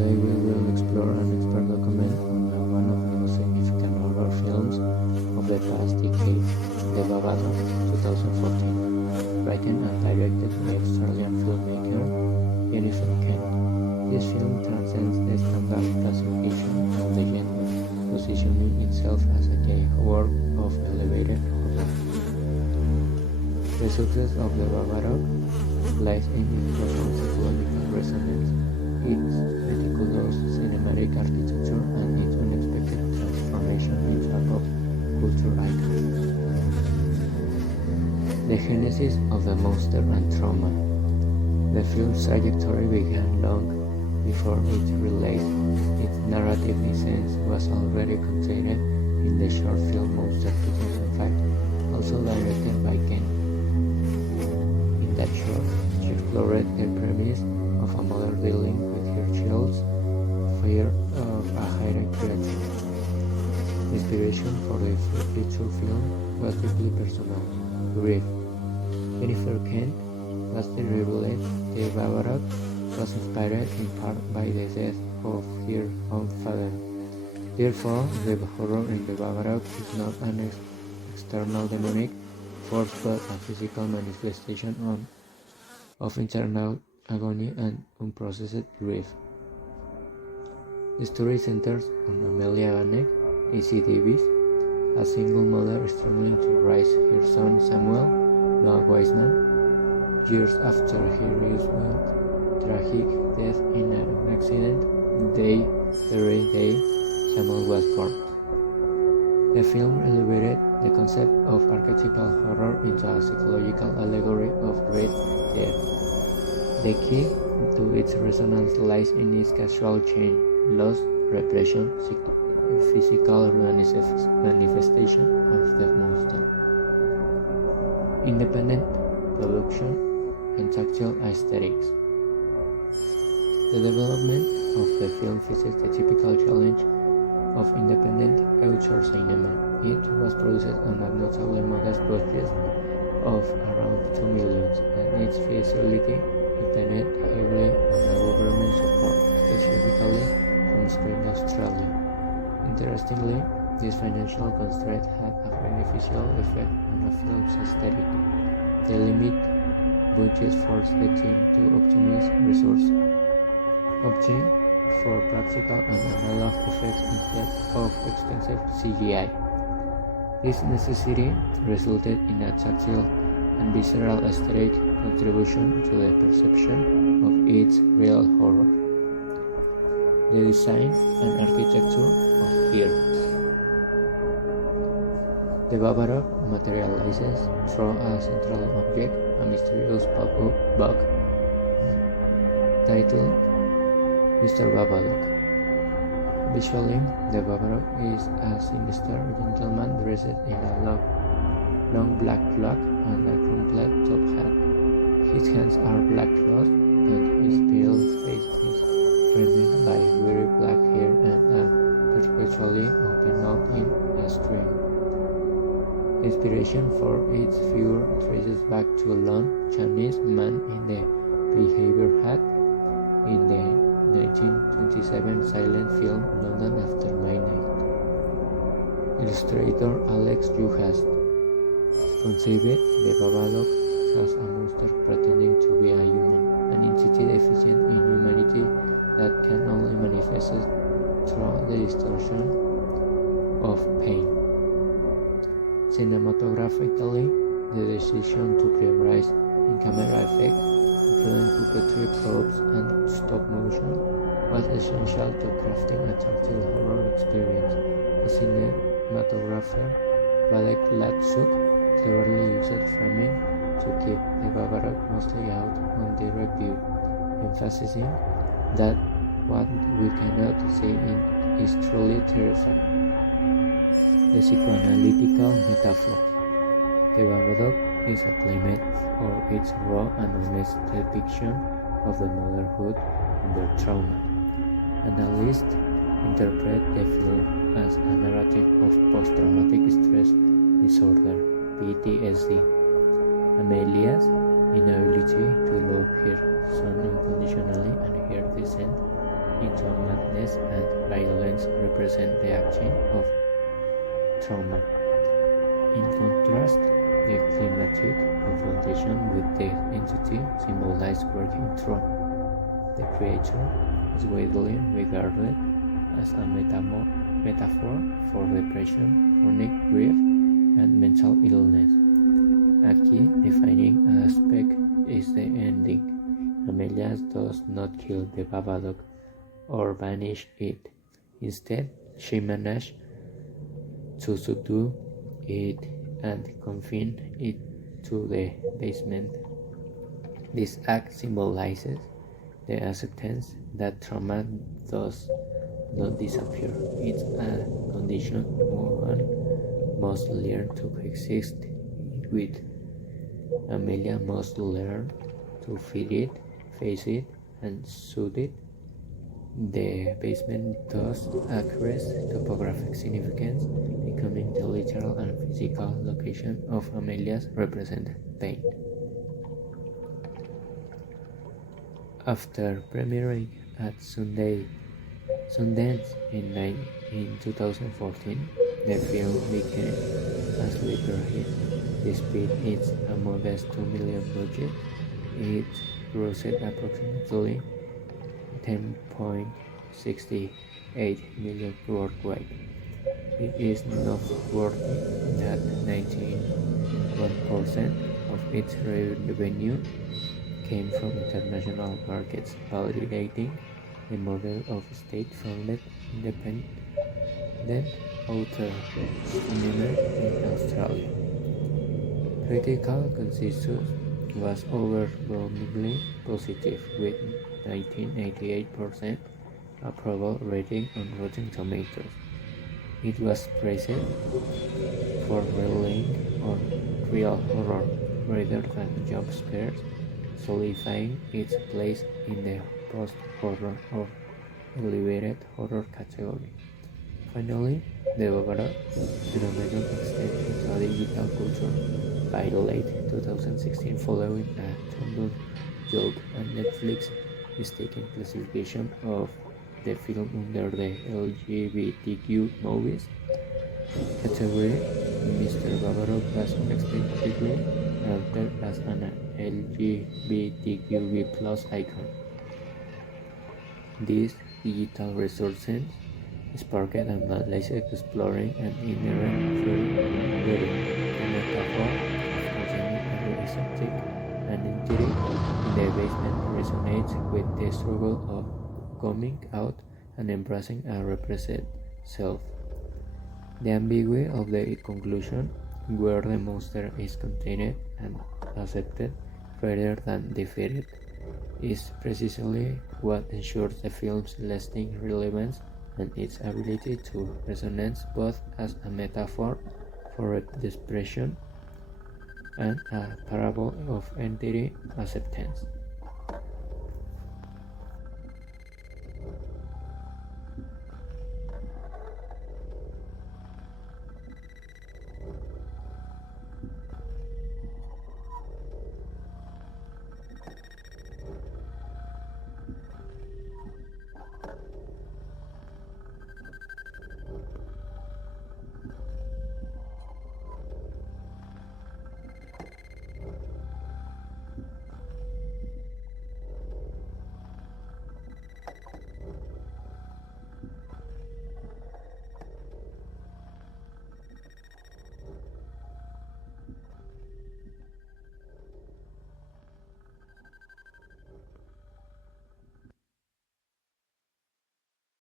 Today we will explore an expert document on one of the most significant horror films of the past decade, The Babadook, 2014, written and directed by Australian filmmaker Jennifer Kent. This film transcends the standard classification of the genre, positioning itself as a work of elevated horror. The success of The Babadook lies in its profound psychological resonance, its meticulous cinematic architecture, and its unexpected transformation into a pop culture icon. The genesis of the monster and trauma. The film's trajectory began long before its release. Its narrative essence was already contained in the short film Monster 2005, also directed by Kent. In that short, she explored the premise of a mother dealing with her child's fear of a hidden creature. Inspiration for the feature film was deeply personal: grief. Jennifer Kent lastly revealed The Babadook was inspired in part by the death of her own father. Therefore, the horror in The Babadook is not an external demonic force but a physical manifestation of internal agony and unprocessed grief. The story centers on Amelia Vanek, A.C. Davis, a single mother struggling to raise her son Samuel Noah Wiseman years after her husband's tragic death in an accident the very day Samuel was born. The film elevated the concept of archetypal horror into a psychological allegory of great death. The key to its resonance lies in its causal chain: loss, repression, physical manifestation of the monster. Independent production and tactile aesthetics. The development of the film faces the typical challenge of independent auteur cinema. It was produced on a notably modest budget of around $2 million, and its feasibility depended heavily on government support, specifically from Spring Australia. Interestingly, this financial constraint had a beneficial effect on the film's aesthetic. The limited budget forced the team to optimize resources, opting for practical and analog effects instead of expensive CGI. This necessity resulted in a tactile and visceral aesthetic contribution to the perception of its real horror. The design and architecture of fear. The Babadook materializes through a central object, a mysterious bug titled Mr. Babadook. Visually, the Babadook is a sinister gentleman dressed in a long black cloak and a crumpled top hat. His hands are black cloth, and his pale face is framed by very black hair and a perpetually open mouth in a screen. Inspiration for its figure traces back to a lone Chinese man in the behavior hat in the 1927 silent film London After Midnight. Illustrator Alex Juhas conceived The Babadook as a monster pretending to be a human, an entity deficient in humanity that can only manifest through the distortion of pain. Cinematographically, the decision to prioritize in-camera effects, including puppetry, props, and stop motion, was essential to crafting a tactile horror experience. A cinematographer, Radek Latsuk, cleverly used framing to keep the Babadook mostly out on direct view, emphasizing that what we cannot see is truly terrifying. The psychoanalytical metaphor. The Babadook is acclaimed for its raw and honest depiction of the motherhood under trauma. Analysts interpret the film as a narrative of post-traumatic stress disorder (PTSD). Amelia's inability to love her son unconditionally and her descent into madness and violence represent the action of trauma. In contrast, the climatic confrontation with the entity symbolizes working through. The creature is widely regarded as a metaphor for depression, chronic grief, and mental illness. A key defining aspect is the ending. Amelia does not kill the Babadook or banish it. Instead, she manages to subdue it and confine it to the basement. This act symbolizes the acceptance that trauma does not disappear. It's a condition one must learn to coexist with. Amelia must learn to feed it, face it, and soothe it. The basement thus acquires topographic significance, becoming the literal and physical location of Amelia's represented pain. After premiering at Sundance in 2014, the film became a sleeper hit. Despite its modest $2 million budget, it grossed approximately $10.68 million worldwide. It is noteworthy that 91% of its revenue came from international markets, validating the model of state-funded independent author cinema in Australia. Critical consensus was overwhelmingly positive, with 1988% approval rating on Rotten Tomatoes. It was praised for relying on real horror rather than jump scares, solidifying its place in the post-horror or elevated horror category. Finally, the Babadook phenomenon extended into digital culture by late 2016 following a Tumblr joke and Netflix mistaken classification of the film under the LGBTQ movies category. Mr. Babadook was unexpectedly altered as an LGBTQB+ icon. This digital resurgence sparked analysis exploring an inherent theory, the metaphor of containing an exotic entity in the basement resonates with the struggle of coming out and embracing a repressed self. The ambiguity of the conclusion, where the monster is contained and accepted rather than defeated, is precisely what ensures the film's lasting relevance and its ability to resonate both as a metaphor for depression and a parable of entity acceptance.